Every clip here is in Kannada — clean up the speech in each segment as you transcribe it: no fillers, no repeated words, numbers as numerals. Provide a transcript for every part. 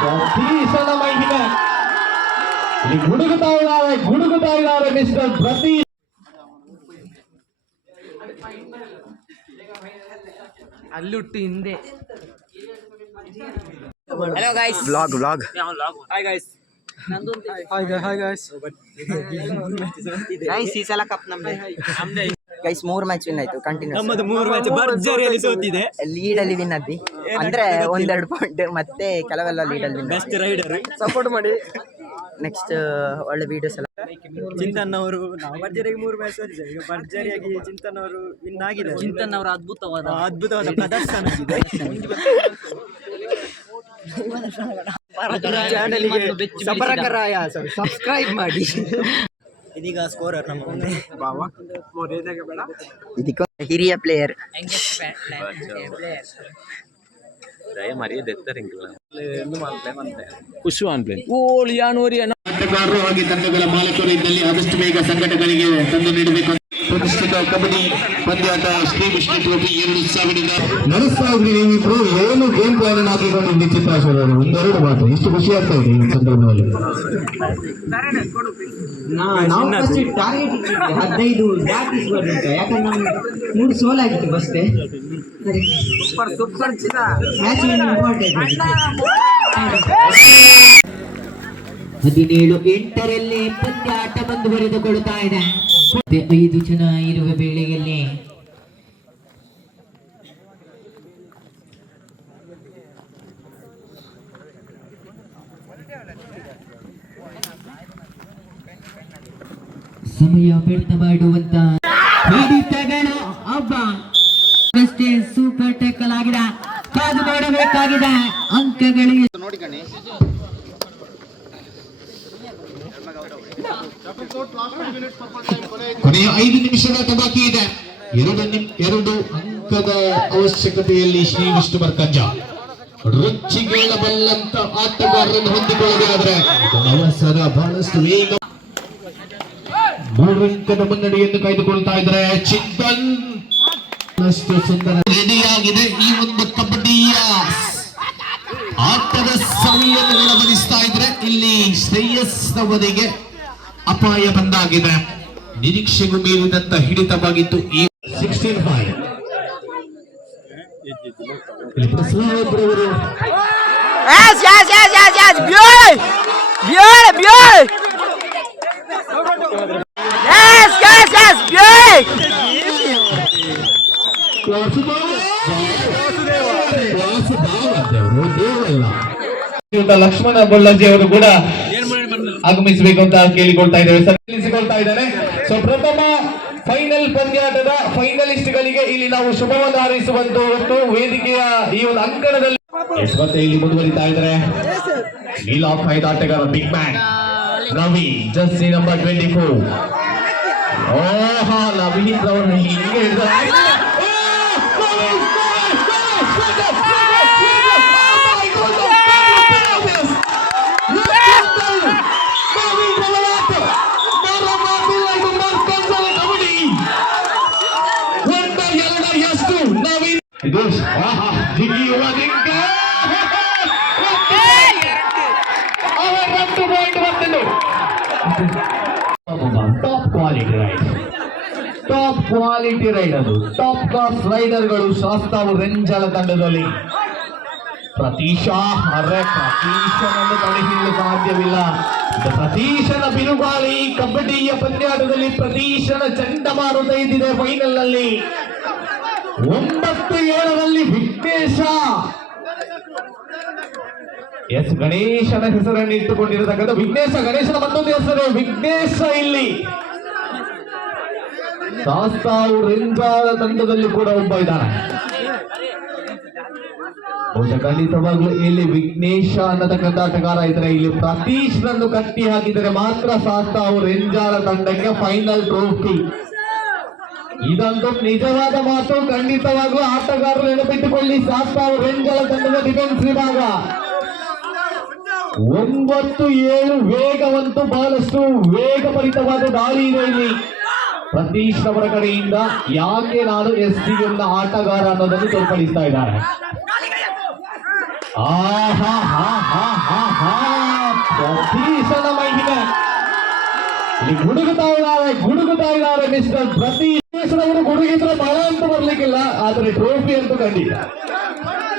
ಸತೀಶನ ಮೈಹಿಮೆ ಇಲ್ಲಿ ಗುಡುಗುತ್ತಾ ಇದ್ದಾರೆ ಮಿಸ್ಟರ್ ಪ್ರತಿ. ಅಲ್ಲುಟ್ಟು ಹಿಂದೆ. Hello guys. Vlog. Hi guys. Hi guys. Guys ಈ ಸಲ ಕಪ್ ನಮ್ದೆ. ಗೈಸ್ 3 ಮ್ಯಾಚ್ ವಿನ್ ಆಯ್ತು ಕಂಟಿನ್ಯೂಸ್. ನಮ್ಮದು 3 ಮ್ಯಾಚ್ ಭರ್ಜರಿಯಲ್ಲಿ ಸೋತಿದೆ. ಲೀಡ್ ಅಲ್ಲಿ ವಿನ್ ಆದ್ವಿ ಅಂದ್ರೆ 1-2 ಪಾಯಿಂಟ್ ಮತ್ತೆ ಕೆಲವೆಲ್ಲ ಲೀಡ್ ಅಲ್ಲಿ ವಿನ್. ಬೆಸ್ಟ್ ರೈಡರ್ ಸಪೋರ್ಟ್ ಮಾಡಿ. ನೆಕ್ಸ್ಟ್ ಒಳ್ಳೆ ವಿಡಿಯೋಸ್ ಎಲ್ಲ. ಚಿಂತನ್ ಅವರು ನಾವು ಭರ್ಜರಿಯಾಗಿ 3 ಮ್ಯಾಚ್ ಸೋತಿದೆ. ಈಗ ಭರ್ಜರಿಯಾಗಿ ಚಿಂತನ್ ಅವರು ವಿನ್ ಆಗಿದ್ದಾರೆ. ಚಿಂತನ್ ಅವರ ಅದ್ಭುತವಾದ ಪ್ರದರ್ಶನ ಇದೆ. ಸಬ್ಸ್ಕ್ರೈಬ್ ಮಾಡಿ. ಇದೀಗ ಸ್ಕೋರರ್ ನಮ್ಮ ಮುಂದೆ ಹಿರಿಯ ಪ್ಲೇಯರ್ ಆಟಗಾರರು ಹಾಗೆ ತಂಡಗಳ ಮಾಲೀಕರು ಇದ್ದಲ್ಲಿ ಆದಷ್ಟು ಬೇಗ ಸಂಘಟಕರಿಗೆ ತಂದು ನೀಡಬೇಕು. ಪ್ರತಿಷ್ಠಿತ ಕಬಡ್ಡಿ ಪಂದ್ಯಾಟ ಶ್ರೀ ವಿಷ್ಣು ಟ್ರೋಫಿ 2000 ನಡೆಸ್ತಾ ಇದ್ರಿ. ನೀವಿಬ್ರು ಏನು ಗೇಮ್ ಪ್ಲಾನ್ ಹಾಕಿಕೊಂಡು ನಿಶ್ಚಿತ ಒಂದೆರಡು ಮಾತು ಇಷ್ಟು ಖುಷಿ ಆಗ್ತಾ ಇದೆ ಈ ಸಂದರ್ಭದಲ್ಲಿ. ನಾವು ಫಸ್ಟ್ ಟಾರ್ಗೆಟ್ 15 ದಾಟಿಸಬಾರ್ದು ಅಂತ, ಯಾಕಂದ್ರೆ ನಮ್ಗೆ 3 ಸೋಲಾಗಿತ್ತು ಫಸ್ಟ್. Match important. 17-8ರಲ್ಲಿ ಪಂದ್ಯಾಟ ಮುಂದುವರೆದುಕೊಳ್ಳುತ್ತಾ ಇದೆ. 5 ಜನ ಇರುವ ವೇಳೆಯಲ್ಲಿ ಸಮಯ ವ್ಯರ್ಥ ಮಾಡುವಂತ ಹಿಡಿತಗಳು ಹಬ್ಬ. ಸೂಪರ್ ಟೆಕ್ಕಲ್ ಆಗಿದೆ. ಕಾದು ನೋಡಬೇಕಾಗಿದೆ ಅಂಕಗಳಿಗೆ. ಕೊನೆಯ 5 ನಿಮಿಷದ ಬಾಕಿ ಇದೆ. 2 ಅಂಕದ ಅವಶ್ಯಕತೆಯಲ್ಲಿ ಶ್ರೀ ವಿಷ್ಣು ಬರ್ಕಂಜ ರುಚಿಗೇಳಬಲ್ಲಂತ ಆಟಗಾರರನ್ನು ಹೊಂದಿಕೊಳ್ಳಬೇಕಾದ್ರೆ ಅವಸರ ಬಹಳಷ್ಟು ವೇಗ. 3 ಅಂಕದ ಮುನ್ನಡೆಯನ್ನು ಕಾಯ್ದುಕೊಳ್ತಾ ಇದ್ದಾರೆ ಚಿಂತನ್. ಸುಂದರ ರೆಡಿಯಾಗಿದೆ ಈ ಒಂದು ಕಬಡ್ಡಿಯ ಆಟದ ಸಮಯವನ್ನು ಗಮನಿಸ್ತಾ ಇದ್ರೆ ಇಲ್ಲಿ ಶ್ರೇಯಸ್ನವರಿಗೆ ಅಪಾಯ ಬಂದಾಗಿದೆ. ನಿರೀಕ್ಷೆಗೂ ಮೀರಿದಂತ ಹಿಡಿತವಾಗಿತ್ತು ಈ 16-5. ಲಕ್ಷ್ಮಣ ಬೊಳ್ಳಂಜಿ ಅವರು ಕೂಡ ಆಗಮಿಸಬೇಕು ಅಂತ ಕೇಳಿಕೊಳ್ತಾ ಇದ್ದೇವೆ, ಸಲ್ಲಿಸಿಕೊಳ್ತಾ ಇದ್ದಾರೆ. ಸೊ ಪ್ರಥಮ ಫೈನಲ್ ಪಂದ್ಯಾಟದ ಫೈನಲಿಸ್ಟ್ ಗಳಿಗೆ ಇಲ್ಲಿ ನಾವು ಶುಭವನ್ನು ಹಾರೈಸುವಂತ ವೇದಿಕೆಯ ಈ ಒಂದು ಅಂಕಣದಲ್ಲಿ ಇಲ್ಲಿ ಮುಂದುವರಿತಾ ಇದ್ದಾರೆ. ನೀಲಾಫ್ ಐದು ಆಟಗಾರ big man Ravi jersey number 24. Lavindra ಅವರು ಹೀಗೆ top quality raider, top class ರೈಡರ್ಗಳು ಶಾಸ್ತಾವು ರೆಂಜಾಳ ತಂಡದಲ್ಲಿ. ಪ್ರತೀಶನನ್ನು ತಡೆಹಿಡಿಯಲು ಸಾಧ್ಯವಿಲ್ಲ. ಪ್ರತೀಶನ ಬಿರುಗಾಳಿ ಕಬಡ್ಡಿಯ ಪಂದ್ಯಾಟದಲ್ಲಿ ಪ್ರತೀಶನ ಚಂಡಮಾರುತ ಇದ್ದಿದೆ. ಫೈನಲ್ ನಲ್ಲಿ 9-7ರಲ್ಲಿ ವಿಘ್ನೇಶ ಗಣೇಶನ ಹೆಸರನ್ನು ಇಟ್ಟುಕೊಂಡಿರತಕ್ಕಂಥ ಗಣೇಶನ ಮತ್ತೊಂದು ಹೆಸರು ವಿಘ್ನೇಶ. ಇಲ್ಲಿ ಶಾಸ್ತಾವು ರೆಂಜಾಳ ತಂಡದಲ್ಲಿ ಕೂಡ ಒಬ್ಬ ಇದ್ದಾನೆ. ಖಂಡಿತವಾಗ್ಲೂ ಇಲ್ಲಿ ವಿಘ್ನೇಶ ಅನ್ನತಕ್ಕಂಥ ಆಟಗಾರ ಇದ್ರೆ ಇಲ್ಲಿ ಪ್ರತೀಶ್ನನ್ನು ಕಟ್ಟಿ ಹಾಕಿದರೆ ಮಾತ್ರ ಶಾಸ್ತಾವು ರೆಂಜಾಳ ತಂಡಕ್ಕೆ ಫೈನಲ್ ಟ್ರೋಫಿ. ಇದಂತೂ ನಿಜವಾದ ಮಾತು. ಖಂಡಿತವಾಗ್ಲೂ ಆಟಗಾರರು ನೆನಪಿಟ್ಟುಕೊಳ್ಳಿ. ಶಾಸ್ತಾವು ರೆಂಜಾಳ ತಂಡದ ಡಿಫೆನ್ಸ್ ವಿಭಾಗ 9-7 ವೇಗವಂತೂ ಬಹಳಷ್ಟು ವೇಗಭರಿತವಾದ ದಾಳಿ ಇದೆ ಇಲ್ಲಿ ಪ್ರತೀಶ್ ಅವರ ಕಡೆಯಿಂದ. ಯಾಕೆ ನಾನು SDM ಆಟಗಾರ ಅನ್ನೋದನ್ನು ತೋರ್ಪಡಿಸ್ತಾ ಇದ್ದಾರೆ. ಗುಡುಗುತ್ತಾ ಇದ್ದಾರೆ ಮಿಸ್ಟರ್ ಪ್ರತಿ ದೇಶದವರು ಗುಡುಗಿದ್ರೆ ಮಳೆ ಅಂತೂ ಬರ್ಲಿಕ್ಕಿಲ್ಲ, ಆದರೆ ಟ್ರೋಫಿ ಅಂತೂ ಖಂಡಿತ.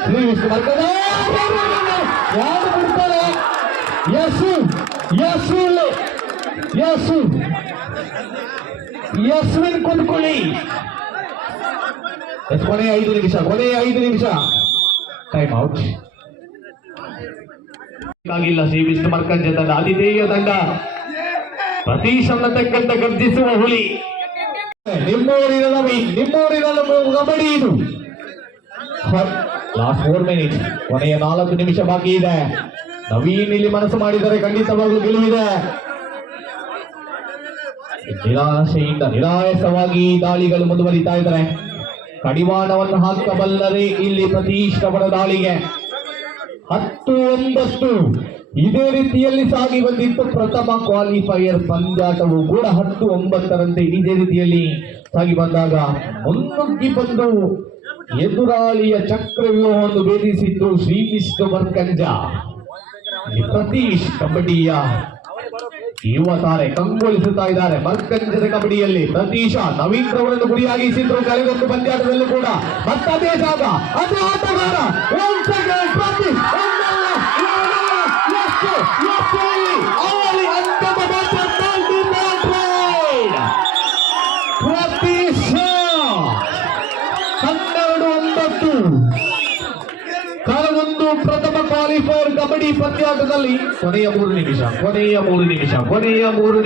ಶ್ರೀ ವಿಷ್ಣು ಯಾರು ಬಿಡ್ತಾರೆ? ಯಸ್ವಿನ್ ಕುಂತ್ಕೊಳ್ಳಿ. ಕೊನೆಯ 5 ನಿಮಿಷ ಟೈಮ್ ಔಟ್. ಆಗಿಲ್ಲ ಶ್ರೀ ವಿಷ್ಣು ಮರ್ಕಂಜ ತಂಡ, ಆತಿಥೇಯ ತಂಡ ಪ್ರತೀಶನ್ನ ತಕ್ಕಂತ ಗರ್ಜಿಸುವ ಹುಲಿ. ನಿಮ್ಮೂರಿನ ಕಬಡ್ಡಿ ಇದು. ಲಾಸ್ಟ್ 4 ಮಿನಿಟ್ಸ್, ಕೊನೆಯ 4 ನಿಮಿಷ ಬಾಕಿ ಇದೆ. ನವೀನ್ ಇಲ್ಲಿ ಮನಸ್ಸು ಮಾಡಿದರೆ ಖಂಡಿತವಾಗ್ಲೂ ಗೆಲುವಿದೆ. ನಿರಾಯಸವಾಗಿ ದಾಳಿಗಳು ಮುಂದುವರಿತಾ ಇದ್ದಾರೆ. ಕಡಿವಾಣವನ್ನು ಹಾಕಬಲ್ಲರೆ ಇಲ್ಲಿ ಪ್ರತೀಶ್ ಅವರ ದಾಳಿಗೆ 10-9 ಇದೇ ರೀತಿಯಲ್ಲಿ ಸಾಗಿ ಬಂದಿತ್ತು. ಪ್ರಥಮ ಕ್ವಾಲಿಫೈಯರ್ ಪಂದ್ಯಾಟವು ಕೂಡ 10-9ರಂತೆ ಇದೇ ರೀತಿಯಲ್ಲಿ ಸಾಗಿ ಬಂದಾಗ ಮುನ್ನುಗ್ಗಿ ಬಂದು ಎದುರಾಳಿಯ ಚಕ್ರವ್ಯೂಹವನ್ನು ಭೇದಿಸಿದ್ದು ಶ್ರೀ ವಿಷ್ಣು ಮರ್ಕಂಜ. ಪ್ರತೀಶ್ ಕಬಡ್ಡಿಯ ಯುವ ತಾರೆ ಕಂಗೊಳಿಸುತ್ತಾ ಇದ್ದಾರೆ. ಮರ್ಕಂಜದ ಕಬಡ್ಡಿಯಲ್ಲಿ ಪ್ರತೀಶ ನವೀನ್ ರವರನ್ನು ಗುರಿಯಾಗಿಸಿದ್ರು. ಕಳೆದೊಂದು ಪಂದ್ಯಾಟದಲ್ಲೂ ಕೂಡ ಮತ್ತದೇ ಜಾಗ, ಅದೇ ಆಟಗಾರ ಪ್ರತೀಶ 12-9 ಕಳೆದೊಂದು ಪ್ರಥಮ ಕ್ವಾಲಿಫೈಯರ್ ಕಬಡ್ಡಿ ಪಂದ್ಯಾಟದಲ್ಲಿ ಕೊನೆಯ 3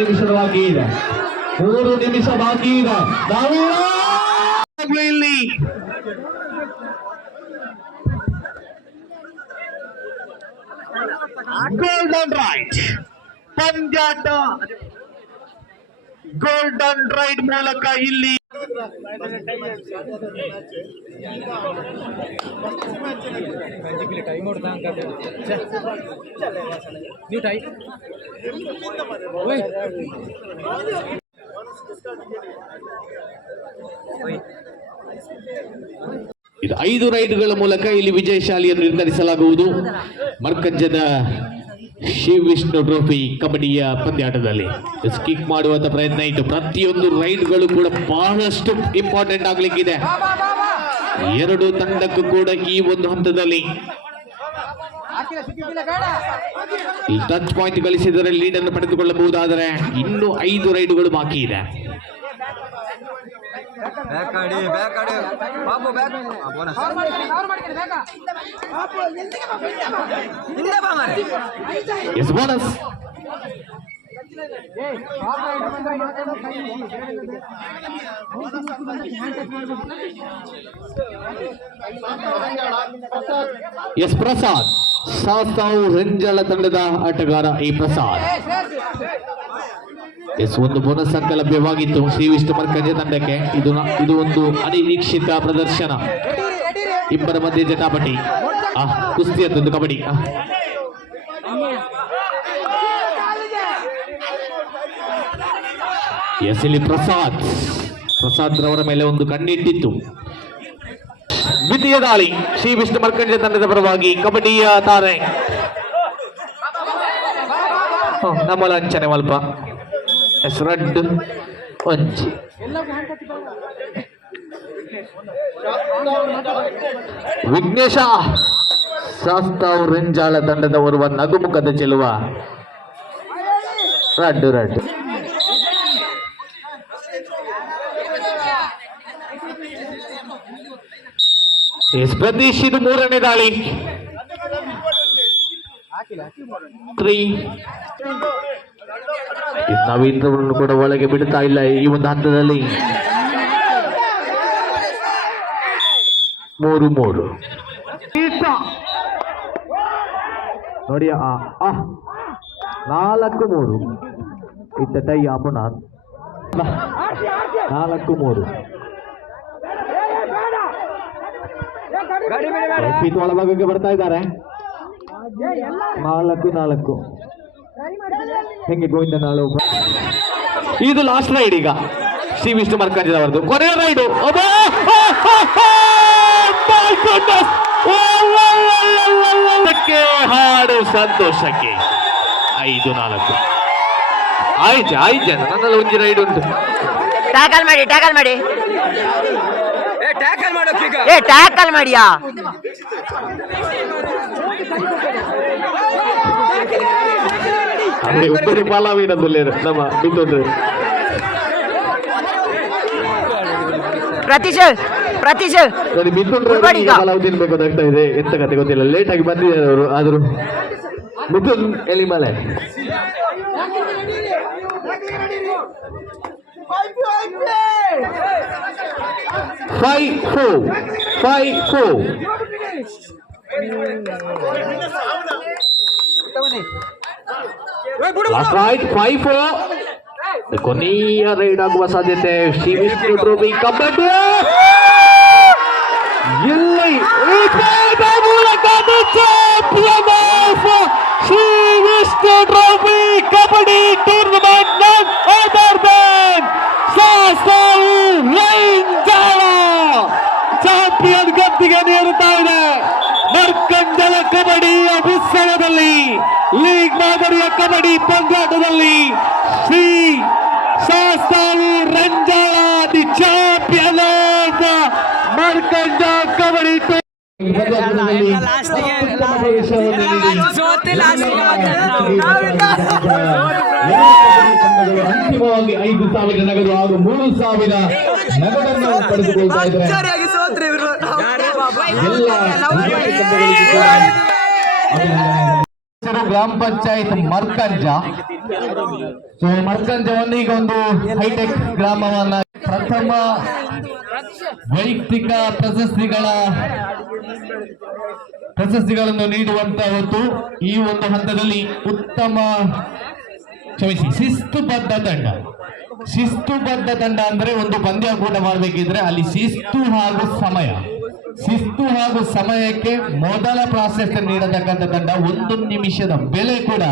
ನಿಮಿಷದ ಬಾಕಿ ಇದೆ. 3 ನಿಮಿಷ ಬಾಕಿ ಇದೆ. ಇಲ್ಲಿ ಗೋಲ್ಡನ್ ರೈಟ್ ಪಂದ್ಯಾಟ, ಗೋಲ್ಡನ್ ರೈಡ್ ಮೂಲಕ ಇಲ್ಲಿ ಇದು 5 ರೈಡ್ಗಳ ಮೂಲಕ ಇಲ್ಲಿ ವಿಜಯಶಾಲಿಯನ್ನು ನಿರ್ಧರಿಸಲಾಗುವುದು. ಮರ್ಕಂಜದ ಶ್ರೀ ವಿಷ್ಣು ಟ್ರೋಫಿ ಕಬಡ್ಡಿಯ ಪಂದ್ಯಾಟದಲ್ಲಿ ಕಿಕ್ ಮಾಡುವಂತ ಪ್ರಯತ್ನ ಇತ್ತು. ಪ್ರತಿಯೊಂದು ರೈಡ್ಗಳು ಕೂಡ ಬಹಳಷ್ಟು ಇಂಪಾರ್ಟೆಂಟ್ ಆಗ್ಲಿಕ್ಕಿದೆ. 2 ತಂಡಕ್ಕೂ ಕೂಡ ಈ ಒಂದು ಹಂತದಲ್ಲಿ ಟಚ್ ಪಾಯಿಂಟ್ ಗಳಿಸಿದರೆ ಲೀಡ್ ಅನ್ನು ಪಡೆದುಕೊಳ್ಳಬಹುದಾದರೆ ಇನ್ನೂ 5 ರೈಡ್ಗಳು ಬಾಕಿ ಇದೆ. ಬೋನಸ್ ಎಸ್ ಪ್ರಸಾದ್, ಸಾಸ್ತಾವು ರೆಂಜಾಳ ತಂಡದ ಆಟಗಾರ ಈ ಪ್ರಸಾದ್. ಎಸ್ ಒಂದು ಬೋನಸ್ ಅಂಕ ಲಭ್ಯವಾಗಿತ್ತು ಶ್ರೀ ವಿಷ್ಣು ಮರ್ಕಂಜ ತಂಡಕ್ಕೆ. ಇದು ಒಂದು ಅನಿರೀಕ್ಷಿತ ಪ್ರದರ್ಶನ. ಇಬ್ಬರ ಮಧ್ಯೆ ಜಟಾಪಟಿ, ಕುಸ್ತಿಯದ್ದೊಂದು ಕಬಡ್ಡಿ. ಎಸ್ ಇಲ್ಲಿ ಪ್ರಸಾದ್ ರವರ ಮೇಲೆ ಒಂದು ಕಣ್ಣಿಟ್ಟಿತ್ತು. ದ್ವಿತೀಯ ದಾಳಿ ಶ್ರೀ ವಿಷ್ಣು ಮರ್ಕಂಜ ತಂಡದ ಪರವಾಗಿ ಕಬಡ್ಡಿಯ ತಾರೆ ನಮ್ಮ ಲಾಂಛನೆ ಮಲ್ಪ ರಡ್ ಒಂಚಿ. ವಿಘ್ನೇಶ ಶಾಸ್ತಾವ್ ರೆಂಜಾಳ ತಂಡದವರುವ ನಗುಮುಖದ ಚೆಲುವ ರಡ್ ಪ್ರತೀಶ್ ಇದು 3ನೇ ದಾಳಿ. 3 ನವೀನ್ ಕೂಡ ಒಳಗೆ ಬಿಡ್ತಾ ಇಲ್ಲ ಈ ಒಂದು ಹಂತದಲ್ಲಿ. 3 ನೋಡಿ 4-3 ಇತ್ತ ಟೈ ಅಪುಣ 4-3. ಒಳಭಾಗಕ್ಕೆ ಬರ್ತಾ ಇದ್ದಾರೆ. 4-4 ಹೆಂಗೆ ಗೋವಿಂದ ನಾಳು. ಇದು ಲಾಸ್ಟ್ ರೈಡ್ ಈಗ ಶ್ರೀ ವಿಷ್ಣು ಮರ್ಕಂಜದವರದು ಕೊನೆಯ ರೈಡು. ಹಾಡು ಸಂತೋಷಕ್ಕೆ 5-4. ಆಯ್ತು ಆಯ್ತು ನನ್ನಲ್ಲಿ ಒಂಜಿ ರೈಡ್ ಉಂಟು. ಟ್ಯಾಕಲ್ ಮಾಡಿ ಏ ಟ್ಯಾಕಲ್ ಮಾಡಿಯಾ ಒಬ್ಬರು ಪಾಲಾವಿನದಲ್ಲಿ ನಮ್ಮ ಬಿದ್ದೊಂದು ಪ್ರತೀಶ್ ಬಿದ್ದೊಂದು ಪಾಲಾವ್ ತಿನ್ಬೇಕಾಗ್ತಾ ಇದೆ. ಎಂತ ಕತೆ ಗೊತ್ತಿಲ್ಲ, ಲೇಟ್ ಆಗಿ ಬಂದಿದ್ದಾರೆ ಅವರು. ಆದ್ರೂ ಮಿಥುನ್ ಎಲಿಮಲೆ ಕೊನೆಯ ರೈಡ್ ಆಗುವ ಸಾಧ್ಯತೆ. ಶ್ರೀ ವಿಷ್ಣು ಟ್ರೋಫಿ ಕಬಡ್ಡಿ ಇಲ್ಲಿ ಮೂಲಕ Shri Vishnu trophy kabaddi tournament champion ಗದ್ದಿಗೆ ನೀಡುತ್ತಾ ಇದೆ. ಮರ್ಕಂಜಲ ಕಬಡ್ಡಿಯ ಉತ್ಸವದಲ್ಲಿ ಲೀಗ್ ಮಾದರಿಯ ಕಬಡ್ಡಿ ಪಂದ್ಯಾಟದಲ್ಲಿ Shri Shastavu Ranjala the champion of Markanja kabaddi ಅಂತಿಮವಾಗಿ 5,000 ನಗದು ಹಾಗೂ 3,000 ನಗದನ್ನು ಪಡೆದುಕೊಳ್ತಾ ಇದ್ದಾರೆ. ಗ್ರಾಮ ಪಂಚಾಯತ್ ಮರ್ಕಂಜ. ಸೊ ಮರ್ಕಂಜ ಈಗ ಒಂದು ಹೈಟೆಕ್ ಗ್ರಾಮವನ್ನ ಪ್ರಥಮ ವೈಯಕ್ತಿಕ ಪ್ರಶಸ್ತಿಗಳನ್ನು ನೀಡುವಂತ ಹೊತ್ತು ಈ ಒಂದು ಹಂತದಲ್ಲಿ ಶಿಸ್ತುಬದ್ಧ ತಂಡ ಅಂದ್ರೆ ಒಂದು ಪಂದ್ಯಾಕೂಟ ಮಾಡಬೇಕಿದ್ರೆ ಅಲ್ಲಿ ಶಿಸ್ತು ಹಾಗೂ ಸಮಯಕ್ಕೆ ಮೊದಲ ಪ್ರಾಶಸ್ತ್ಯ ನೀಡತಕ್ಕಂಥ ತಂಡ, 1 ನಿಮಿಷದ ಬೆಲೆ ಕೂಡ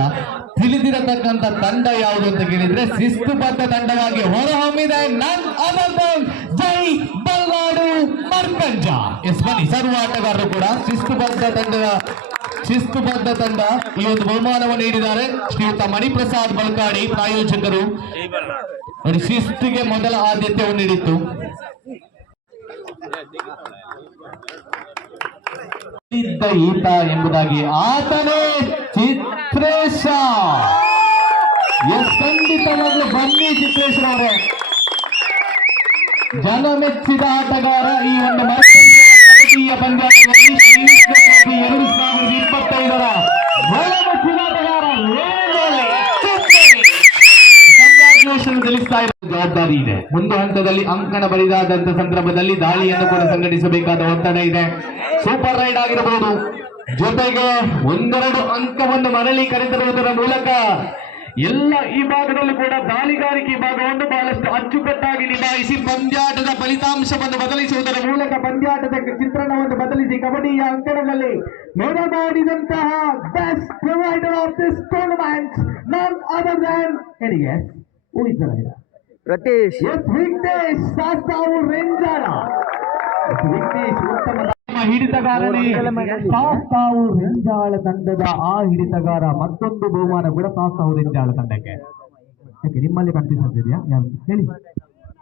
ತಿಳಿದಿರತಕ್ಕಂಥ ತಂಡ ಯಾವುದು ಅಂತ ಕೇಳಿದ್ರೆ ಶಿಸ್ತುಬದ್ಧ ತಂಡವಾಗಿ ಹೊರಹೊಮ್ಮಿದೆ ನನ್ ಅದರ್ ದನ್ ಜೈ ಬಲ್ನಾಡು ಮರ್ಕಂಜ. ಎಸ್ ಬನ್ನಿ, ಸರ್ವ ಆಟಗಾರರು ಕೂಡ ಶಿಸ್ತುಬದ್ಧ ತಂಡ ಈ ಒಂದು ಬಹುಮಾನವನ್ನು ನೀಡಿದ್ದಾರೆ. ಶ್ರೀಯುತ ಮಣಿಪ್ರಸಾದ್ ಬಲ್ಕಾಡಿ ಪ್ರಾಯೋಜಕರು. ಶಿಸ್ತಿಗೆ ಮೊದಲ ಆದ್ಯತೆಯನ್ನು ನೀಡಿತ್ತು. ಈತ ಎಂಬುದಾಗಿ ಆತನೇ ಚಿತ್ರೇಶ. ಖಂಡಿತವಾಗ್ಲೂ ಬನ್ನಿ ಚಿತ್ರೇಶ್ವರ ಅವರೇ, ಜನಮೆಚ್ಚಿದ ಆಟಗಾರ. ಈ ಒಂದು ಕಬಡ್ಡಿಯ ಪಂದ್ಯಾಟದಲ್ಲಿ 2025ರ ಜನಮೆಚ್ಚಿನ ಆಟಗಾರ ಗಳಿಸ್ತಾ ಇರುವ ಜವಾಬ್ದಾರಿ ಇದೆ. ಒಂದು ಹಂತದಲ್ಲಿ ಅಂಕಣ ಬರಿದಾದಂತ ಸಂದರ್ಭದಲ್ಲಿ ದಾಳಿಯನ್ನು ಕೂಡ ಸಂಘಟಿಸಬೇಕಾದ ಒತ್ತಡ ಇದೆ. ಸೂಪರ್ ರೈಡ್ ಆಗಿರಬಹುದು, ಜೊತೆಗೆ 1-2 ಅಂಕವನ್ನು ಮರಳಿ ಕರೆತರುವುದರ ಮೂಲಕ ಎಲ್ಲ ಈ ಭಾಗದಲ್ಲೂ ಕೂಡ ದಾಳಿಗಾರಿಕೆ ಭಾಗವನ್ನು ಬಹಳಷ್ಟು ಅಚ್ಚುಕಟ್ಟಾಗಿ ನಿಭಾಯಿಸಿ ಪಂದ್ಯಾಟದ ಫಲಿತಾಂಶವನ್ನು ಬದಲಿಸುವುದರ ಮೂಲಕ ಪಂದ್ಯಾಟದ ಚಿತ್ರಣವನ್ನು ಬದಲಿಸಿ ಕಬಡ್ಡಿಯ ಅಂಕಣದಲ್ಲಿ ಮೆರೆಮಾಡಿದಂತಹ best provider of this tournament none other than Pratish Shastavu Renjala. ಉತ್ತಮ ಹಿಡಿತಗಾರನೇ ಶಾಸ್ತಾವು ರೆಂಜಾಳ ತಂಡದ ಆ ಹಿಡಿತಗಾರ. ಮತ್ತೊಂದು ಬಹುಮಾನ ಕೂಡ ಶಾಸ್ತಾವು ರೆಂಜಾಳ ತಂಡಕ್ಕೆ. ಯಾಕೆ ನಿಮ್ಮಲ್ಲಿ ಕನ್ಫ್ಯೂಷನ್ ಯಾರು ಹೇಳಿ?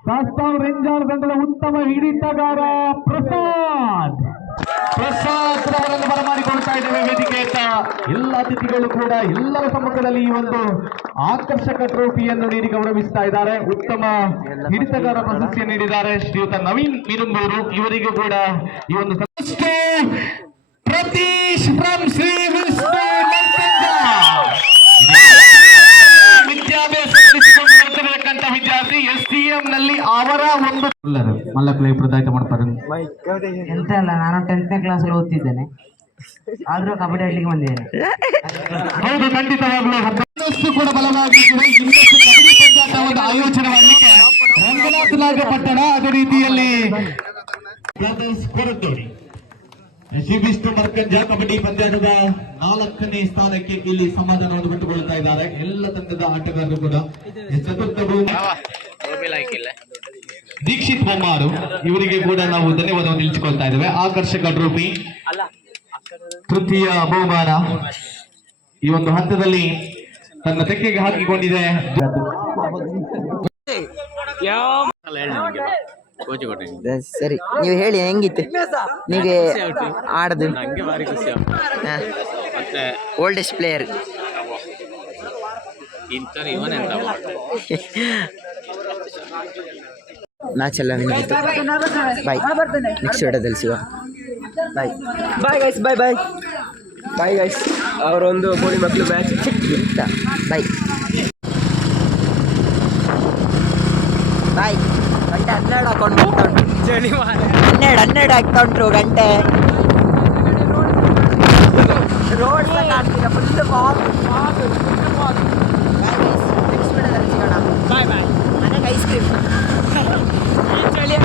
ಶಾಸ್ತಾವು ರೆಂಜಾಳ ತಂಡದ ಉತ್ತಮ ಹಿಡಿತಗಾರ ಪ್ರಸಾದ್ ಅವರನ್ನು ಬರಮಾಡಿಕೊಳ್ತಾ ಇದ್ದೇವೆ ವೇದಿಕೆಯಿಂದ. ಎಲ್ಲ ಅತಿಥಿಗಳು ಕೂಡ ಎಲ್ಲರ ಸಮ್ಮುಖದಲ್ಲಿ ಈ ಒಂದು ಆಕರ್ಷಕ ಟ್ರೋಫಿಯನ್ನು ನೀಡಿ ಗೌರವಿಸ್ತಾ ಇದ್ದಾರೆ. ಉತ್ತಮ ಹಿಡಿತಗಾರ ಪ್ರಶಸ್ತಿಯನ್ನು ನೀಡಿದ್ದಾರೆ ಶ್ರೀಯುತ ನವೀನ್ ಮೀರುಂಬೂರು. ಇವರಿಗೂ ಕೂಡ ಈ ಒಂದು ಪ್ರತೀಶ್ ಫ್ರಮ್ ಶ್ರೀ ವಿಷ್ಣು ವಿದ್ಯಾಭ್ಯಾಸ ನಡೆಸಿಕೊಂಡು ಬರ್ತಿರತಕ್ಕಂಥ ವಿದ್ಯಾರ್ಥಿ STM ನಲ್ಲಿ ಅವರ ಒಂದು ಮಲ್ಲಪ್ಲೈ ಪ್ರದಾಯಿತ ಮಾಡ್ತಾರೆ. ಎಂತ ಅಲ್ಲ, ನಾನು 10ನೇ ಕ್ಲಾಸಲ್ಲಿ ಓದ್ತಿದ್ದೇನೆ, ಆದ್ರೂ ಕಬಡ್ಡಿ ಆಡ್ಲಿಕ್ಕೆ ಬಂದಿದ್ದೇನೆ. ಹೌದು, ಖಂಡಿತವಾಗ್ಲೂ ಇನ್ನಷ್ಟು ಕೂಡ ಬಲವಾಗಿ ಇನ್ನಷ್ಟು ಕಬಡ್ಡಿ ಪಂದ್ಯಾಟವನ್ನು ಆಯೋಜನೆ ಮಾಡಲಿಕ್ಕೆ ರಂಗನಾಥ ನಾಗಪಟ್ಟಣ, ಅದೇ ರೀತಿಯಲ್ಲಿ ಕೊರತೋಡಿ ಶ್ರೀ ವಿಷ್ಣು ಮರ್ಕಂಜ ಕಬಡ್ಡಿ ಪಂದ್ಯಾಟದ 4ನೇ ಸ್ಥಾನಕ್ಕೆ ಇಲ್ಲಿ ಸಮಾಧಾನವನ್ನು ಬಿಟ್ಟುಕೊಳ್ಳುತ್ತಾ ಇದ್ದಾರೆ. ಎಲ್ಲ ತಂಡದ ಆಟಗಾರರು ಕೂಡ ಚತುರ್ಥ ದೀಕ್ಷಿತ್ ಬೊಮ್ಮಾರು ಇವರಿಗೆ ಕೂಡ ನಾವು ಧನ್ಯವಾದವನ್ನು ತಿಳಿಸಿಕೊಳ್ತಾ ಇದ್ದೇವೆ. ಆಕರ್ಷಕ ಟ್ರೋಫಿ ತೃತೀಯ ಬಹುಮಾನ. ಈ ಒಂದು ಹಂತದಲ್ಲಿ ತನ್ನ ತೆಕ್ಕೆಗೆ ಹಾಕಿಕೊಂಡಿದೆ. ಸರಿ, ನೀವು ಹೇಳಿ ಹೆಂಗಿತ್ತು ನಿಮಗೆ ಆಡದು? ನಂಗೆ ಭಾರಿ ಖುಷಿ ಮತ್ತೆ ಓಲ್ಡೆಸ್ಟ್ ಪ್ಲೇಯರ್ ಇಂಥವ್ರು ಇವನೆಂತ ಮ್ಯಾಚ್ ಎಲ್ಲ ಮುಗೀತು. ಬಾಯ್, ನೆಕ್ಸ್ಟ್ ವಿಡಿಯೋದಲ್ಲಿ ಸಿಗುವ. ಬಾಯ್ ಬಾಯ್ ಗೈಸ್, ಬಾಯ್ ಬಾಯ್ ಬಾಯ್ ಗೈಸ್. ಅವರೊಂದು ಕೋಳಿ ಮಕ್ಕಳು ಮ್ಯಾಚ್ ಇಂತ ಬಾಯ್ ಬಾಯ್. ಗಂಟೆ 12 ಹಾಕೊಂಡು ಚಳಿ ಮಾರ 12 ಆಗ್ತಾ ಉಂಟು ಗಂಟೆ. Road full fog. ನೆಕ್ಸ್ಟ್ ವಿಡಿಯೋದಲ್ಲಿ ಸಿಗೋಣ. ಬಾಯ್ ಬಾಯ್. ಮನೆಗೆ ಐಸ್ ಕ್ರೀಮ್. ಚಳಿ